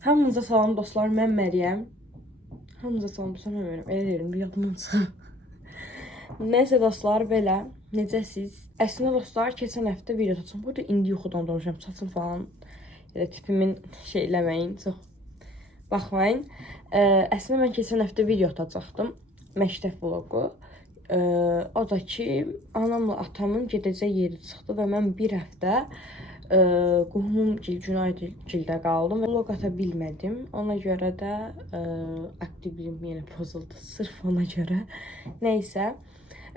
Hamınıza salam dostlar, mən Məryəm. Hamınıza salam dostlar, mən Məryəm. Elə deyirəm, bir yadımdan çıxır. Nəysə dostlar, belə. Necəsiz? Əslində dostlar, keçən həftə video tutacağım. Burada indi yuxudan danışıram. Saçım falan elə tipimin şey eləməyin, çox baxmayın. Əslində mən keçən həftə video tutacaqdım. Məktəb vlogu. O da ki, anamla atamın gedəcək yeri çıxdı və mən bir həftə qohumum Günaydgildə qaldım. Vlog ata bilmədim. Ona görə də aktivliyim yenə pozuldu. Sırf ona görə. Nəysə.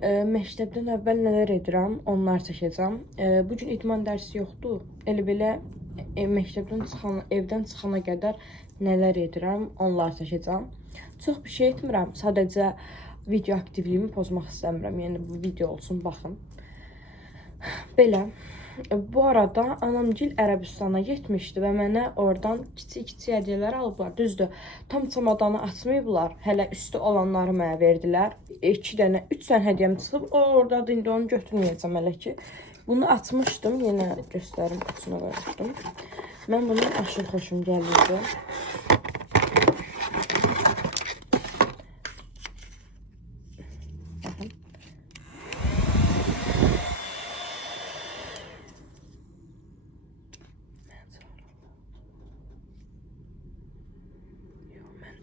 Məktəbdən əvvəl nələr edirəm, onlar çəkəcəm. Bugün idman dərsi yoxdur. Elə belə evdən çıxana qədər nələr edirəm, onlar çəkəcəm. Çox bir şey etmirəm. Sadəcə video aktivliyimi pozmaq istəmirəm. Yəni bu video olsun, baxın. Belə. Bu arada anamgil Ərəbistana getmişdi və mənə oradan kiçik hədiyyələr alıblar. Düzdür, tam çamadanı açmayıblar. Hələ üstü olanları mənə verdilər. 2 dənə, 3 dənə hədiyyəm çıxıb. O oradadır, indi onu götürməyəcəm hələ ki. Bunu açmışdım, yenə göstərim, kutusuna qoymuşdum. Mən bunun aşırı xoşum gəlirdi.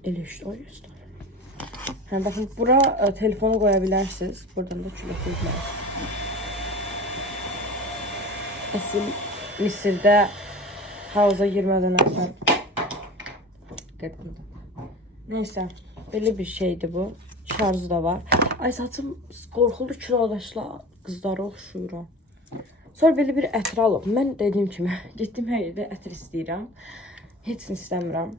Elə işte o yüzden. Hə, baxın, bura telefonu qoya bilərsiniz. Buradan da küləkləyə bilərsiniz. Əsil Misirdə havuza girmədən əvvəl qədimdə. Neysə, belə bir şeydir bu. Şarjı da var. Ay, saçım qorxulu kilodaşla qızlara oxşuyuram. Sonra belə bir ətr alıb. Mən dediyim kimi, getdiyim hər yerdə ətr istəyirəm. Heç nə istəmirəm.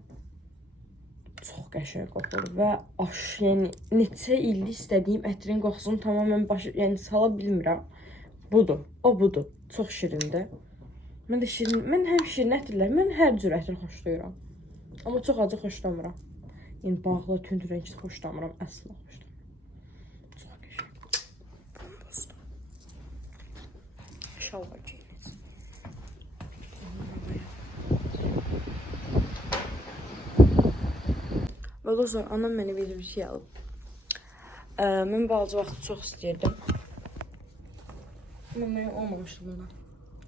Çox qəşəng qoxur və yəni neçə illik istədiyim ətrin qoxusunu tamamen yəni sala bilmirəm. Budur, o budur. Çox şirindir. Mən də şirin, mən həm şirin ətirlər, mən hər cür ətir xoşlayıram. Amma çox acı xoşlamıram. Yəni bağlı, tünd rəngli xoşlamıram, əsla xoşlamıram. Çox qəşəng. Şalvar geyinəcəm. Və dostlar, anam mənə bir şey alıb. Mən balaca vaxt çox istəyirdim. Amma mənə olmamışdı bundan.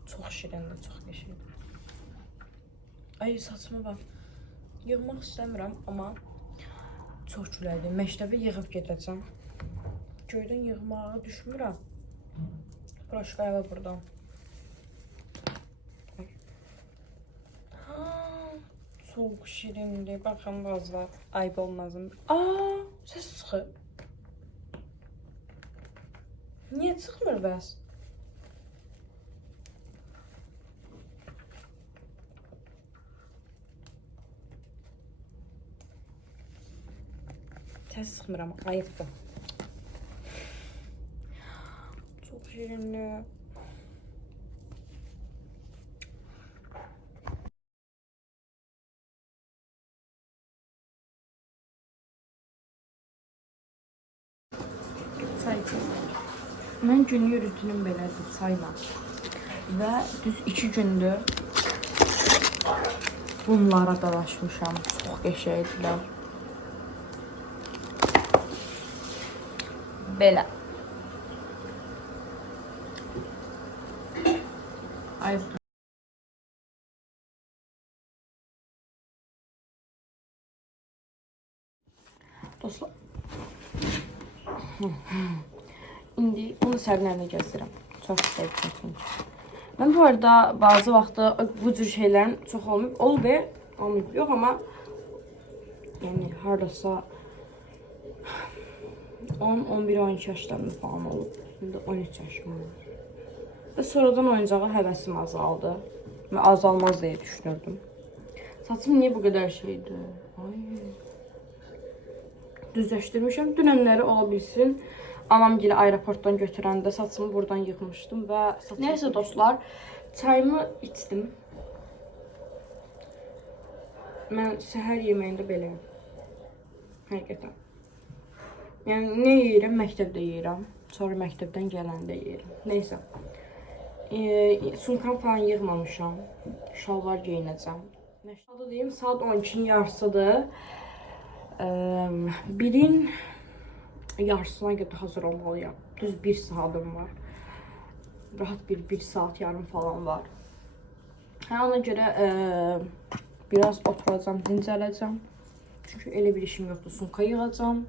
Çox şirindir, çox qəşəngdir. Ay, saçıma bax. Yığmaq istəmirəm, amma çox küləkdir. Məktəbə yığıb gedəcəm. Göydən yığmağa düşmürəm. Proşkaya buradan. Çok şirindir. Bakın bazılar ayıp olmazım. Aa, ses çıxır. Niye çıxmır bəs? Ses çıxmır ama ayıpdır. Çok şirindir. Mən günlük rutinim belədir, çayla. Və düz 2 gündür bunlara dalaşmışam. Çox qəşəngdirlər. Belə. Ayıpdır. Dostlar. İndi bunu sərinlərlə gəzdirəm. Çox sevdim. Mən bu arada bazı vaxtda bu cür şeylərin çox olmayıb. Olmayıb. Yox, amma yəni haradasa 10, 11, 12 yaşlarında falan olub. Şimdi 13 yaşım var. Və sonradan oyuncağa həvəsim azaldı. Və azalmaz deyə düşünürdüm. Saçım niyə bu qədər şeydir? Ay. Düzləşdirmişəm. Dünənləri ola bilsin. Anam gili aeroportdan götürəndə saçımı buradan yığmışdım və nəysə dostlar, çayımı içdim. Mən səhər yeməyində beləyəm. Həqiqətən. Yəni nə yeyirəm, məktəbdə yeyirəm. Sonra məktəbdən gələndə yeyirəm. Nəysə. Sumkam falan yığmamışam. Şalvar geyinəcəm. Neşədə deyim, saat 12-nin yarısıdır. Birin yarısına qədər hazır olmalıyam. Düz 1 saatim var. Rahat bir saat yarım falan var. Ona görə biraz oturacağım, dincələcəm. Çünki elə bir işim yoxdur. Sumka yığacağım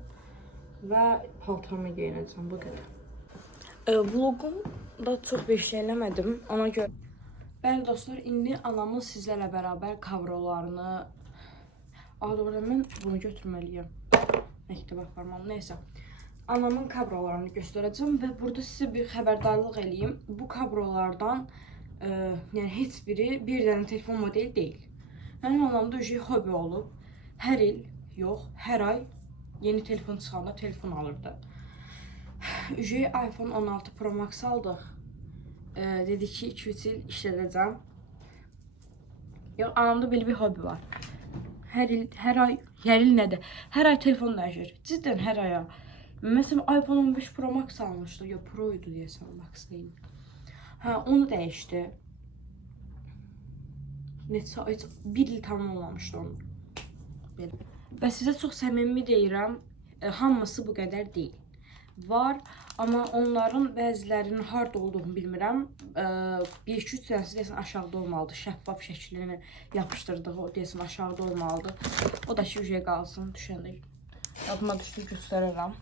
və paltarımı geyinəcəm. Bu qədər. Vlogumda çox bir şey eləmədim. Ona görə bəli dostlar, indi anamın sizlərlə bərabər kavrolarını doğrudan mən bunu götürməliyəm. Məktəbə aparmam. Neysə. Anamın kabrolarını göstərəcəm və burada sizə bir xəbərdarlıq eləyim. Bu kabrolardan yəni heç biri bir dənə telefon modeli deyil. Mənim anamda hobi olub. Hər il, yox, hər ay yeni telefon çıxanda telefon alırdı. iPhone 16 Pro Max aldıq. Dedi ki 2-3 il işlədəcəm. Yox, anamda belə bir hobi var. Hər il nədir? Hər ay telefon dəyişir. Cidden hər aya. Mesela iPhone 15 Pro Max almışdı. Ya Pro'ydu diyesem Max değil. Onu değişti. Neçə bir il tamam olmamışdı onun. Və sizə çox səmimi deyirəm, hamısı bu qədər deyil. Var, amma onların bəzilərinin harda olduğunu bilmirəm. 1-2-3 sənəsi deyəsən aşağıda olmalıdır. Şəffaf şəklini yapışdırdığı o deyəsən aşağıda olmalıdır. O da ki qalsın düşəndə. Yadıma düşdü, göstərərəm.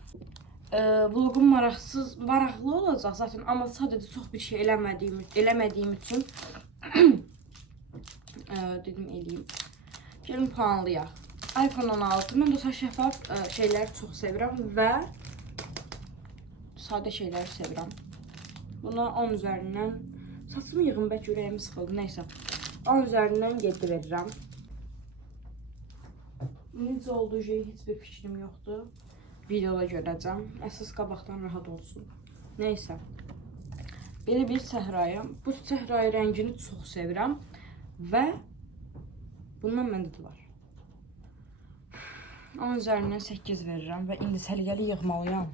Vlogum maraqlı olacaq zaten, amma sadəcə çox bir şey eləmədiyim üçün dedim eləyim. Gəlin puanlayaq. iPhone 16. Mən dostlar şəffaf şeyləri çox sevirəm və sadə şeyləri sevirəm. Buna 10 üzərindən saçımı yığım, bəlkə ürəyimi sıxıldı, neysə. 10 üzərindən 7 verirəm. Necə olduğu heç bir fikrim yoxdur. Videoda görəcəm. Əsas qabaqdan rahat olsun. Neysə. Belə bir səhrayım. Bu səhrayı rəngini çox sevirəm. Və bundan məndə də var. 10 üzərindən 8 verirəm və indi səliqəli yığmalıyam.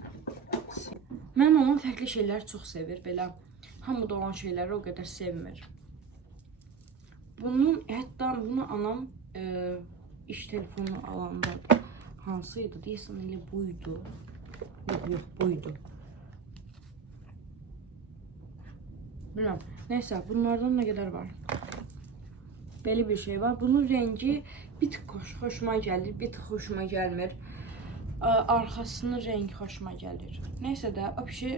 Mən onun fərqli şeyləri çox sevir. Belə hamıda olan şeyləri o qədər sevmir. Hətta bunu anam iş telefonu alanda hansıydı? Deyəsən elə buydu. Yox, buydu. Bilmem. Neysə, bunlardan nə qədər var? Belə bir şey var. Bunun rəngi bir tık xoşuma gəlir, bir tık xoşuma gəlmir. Arxasının rəngi xoşuma gəlir. Neysə də, o şey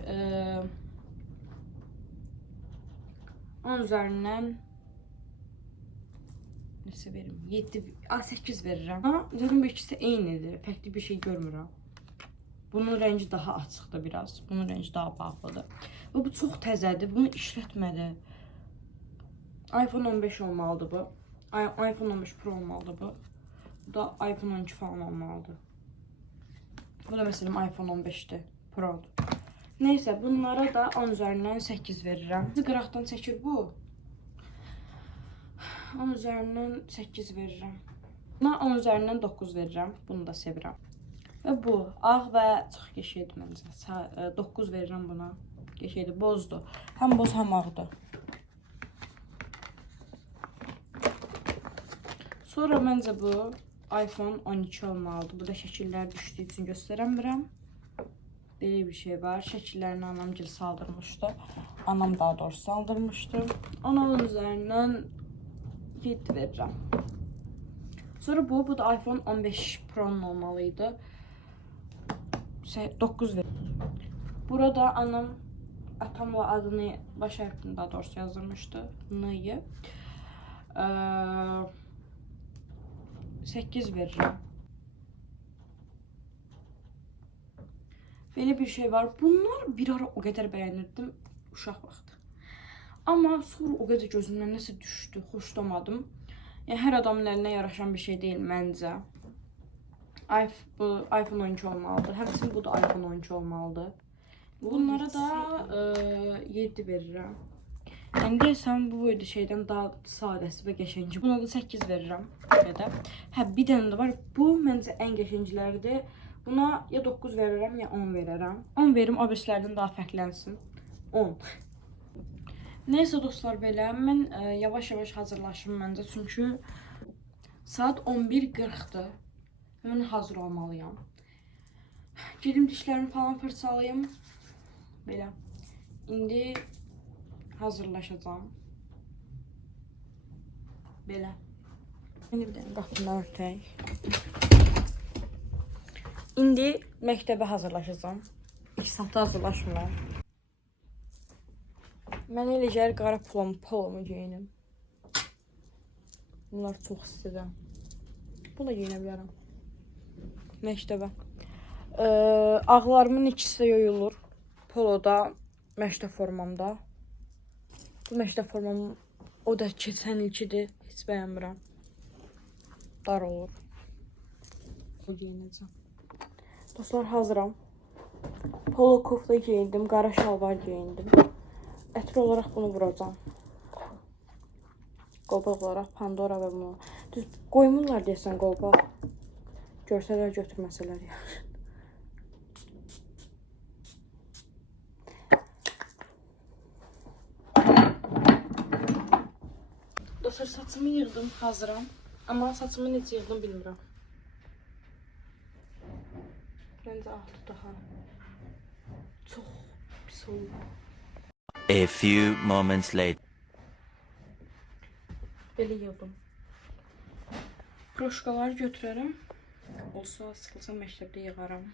10 üzərindən neçə verim? 8 verirəm. Amma dedim bir ikisi eynidir. Fərqli bir şey görmürəm. Bunun rəngi daha açıqdır biraz. Bunun rəngi daha bağlıdır. Və bu çox təzədir. Bunu işlətmədi. iPhone 15 olmalıdır bu. iPhone 15 Pro olmalıdır bu. Bu da iPhone 12 falan olmalıdır. Bu da mesela iPhone 15'ti. Pro'dur. Neyse bunlara da 10 üzerinden 8 verirəm. Qıraqdan çəkir bu. 10 üzerinden 8 verirəm. Buna 10 üzerinden 9 verirəm. Bunu da sevirəm. Və bu ağ və çox qəşəngdir məncə. 9 verirəm buna. Qəşəngdir, bozdur. Həm boz, həm ağdır. Sonra məncə bu iPhone 12 olmalıdır. Burada şəkillər düşdüyü üçün göstərəmirəm. Belə bir şey var. Şəkillərini anam gil saldırmışdı. Anam daha doğrusu saldırmışdı. Ona 10 üzərindən 7 verirəm. Sonra bu da iPhone 15 Pro'nun olmalıydı. 9 verirəm. Burada anam atamla adını baş hərfini daha doğrusu yazdırmışdı. N'yi. 8 veririm. Böyle bir şey var. Bunlar bir ara o kadar beğenirdim uşaq vaxtı. Ama sonra o kadar gözümden nəsə düşdü, xoşlamadım. Yəni hər adamın elinə yaraşan bir şey değil məncə. Bu iPhone 12 olmalıdır. Həmçinin bu da iPhone 12 olmalıdır. Bunlara da 7 verirəm. Yəni deyəsəm bu böyle şeydən daha sadəsi və qəşəngi. Buna da 8 verirəm. Bir dənə də var. Bu məncə ən qəşəngləridir. Buna ya 9 verirəm ya 10 verirəm. 10 verim, o birislərdən daha fərqlənsin. 10. Neysə dostlar belə mən yavaş-yavaş hazırlaşım məncə. Çünki Saat 11:40-dır. Mən hazır olmalıyam. Gedim dişlərimi falan fırçalayım. Belə. İndi hazırlaşacağım. Belə. İndi bir dənə qapını örtək. İndi məktəbə hazırlaşacağım. 2 saatda hazırlaşmıram. Mən elə gəlir qara polomu geyinim. Bunlar çox istidir. Bu da geyinə bilərəm. Məktəbə. Ağlarımın ikisi də yoyulur. Poloda, məktəb formamda. Bu məktəb formam o da keçən ilkidir. Heç bəyənmirəm. Dar olur. Bu geyinəcəm. Dostlar, hazıram. Polo kofta geyindim, qara şalvar geyindim. Ətir olaraq bunu vuracağım. Qolbaq olaraq Pandora və bunu. Düz qoymurlar deyəsən qolbaq. Görsələr götürməsələr yaxşı. Dostlar, saçımı yığdım, hazıram. Amma saçımı necə yığdım bilmirəm. Məncə altı daha çox pis oldu. A few moments later. Belə yığdım. Kroşkaları götürərəm. Olsa sıxılsam məktəbdə yığaram.